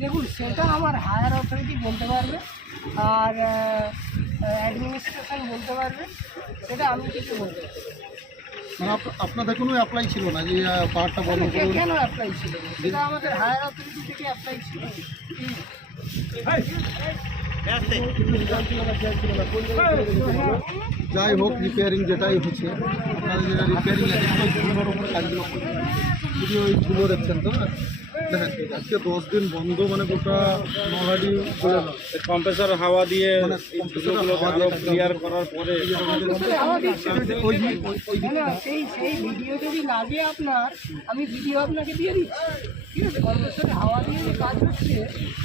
দেখুন, সেটা আমার হায়ার অথরিটি বলতে পারবে, আর অ্যাডমিনিস্ট্রেশন বলতে পারবে, সেটা আমি কিছু বলতে পারবো। মানে আপনাদের কোনো অ্যাপ্লাই ছিল না যে পাহাড়টা বন্ধ করুন? কেন অ্যাপ্লাই ছিল? সেটা আমাদের হায়ার অথরিটি থেকে অ্যাপ্লাই ছিল। যাই হোক, রিপেয়ারিং যেটাই হচ্ছে, আপনারা যেটা রিপেয়ারিং আছে ওই ধুলোর উপরে কাজগুলো করবেন। যদি ওই ধুলো দেখছেন তো না, দেখেন আজকে 10 দিন বন্ধ, মানে গোটা নলহাটি চলে না। কম্প্রেসার হাওয়া দিয়ে মানে ক্লিয়ার করার পরে সেই ভিডিও যদি লাগে আপনার, আমি ভিডিও আপনাকে দিয়ে দিচ্ছি, ঠিক আছে? কম্প্রেসারে হাওয়া দিয়ে যে কাজ হচ্ছে,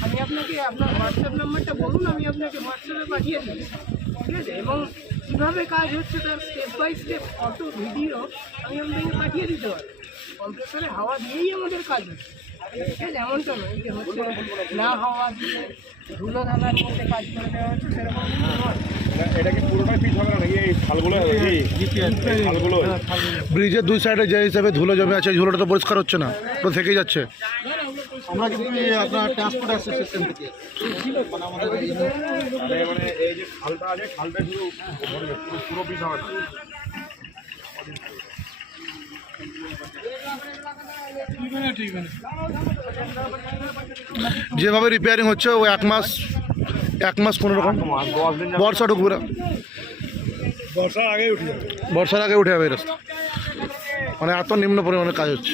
আমি আপনাকে আপনার হোয়াটসঅ্যাপ নাম্বারটা বলুন, আমি আপনাকে হোয়াটসঅ্যাপে পাঠিয়ে দিই, ঠিক আছে? এবং কীভাবে কাজ হচ্ছে তার step by step photo video আমি আপনাকে পাঠিয়ে দিতে পারি। কম্প্রেসারে হাওয়া দিয়েই আমাদের কাজ হচ্ছে, ঠিক আছে? এমনটা নয় যে হচ্ছে না হাওয়া দিয়ে ধুলো ধালার মধ্যে কাজ করে দেওয়া হচ্ছে, সেরকম কিন্তু নয়। এটা কি পুরোটাই ফিট হবে না নাকি এই খালগুলো খালগুলো? ব্রিজের দুই সাইডে যে হিসাবে ধুলো জমে আছে, ধুলোটা তো পরিষ্কার হচ্ছে না, তো থেকেই যাচ্ছে। আমরা কিন্তু আপনার ট্রান্সপোর্ট অ্যাসোসিয়েশন থেকে মানে আমাদের মানে এই যে খালটা আছে, খালটা শুধু পুরো ফিট হবে না। যেভাবে রিপেয়ারিং হচ্ছে ও এক মাস কোনো রকম বর্ষা ঢুকবে না, বর্ষার আগে উঠে যাবে, বর্ষার আগে উঠে যাবে এই রাস্তা, মানে এত নিম্ন পরিমাণে কাজ হচ্ছে।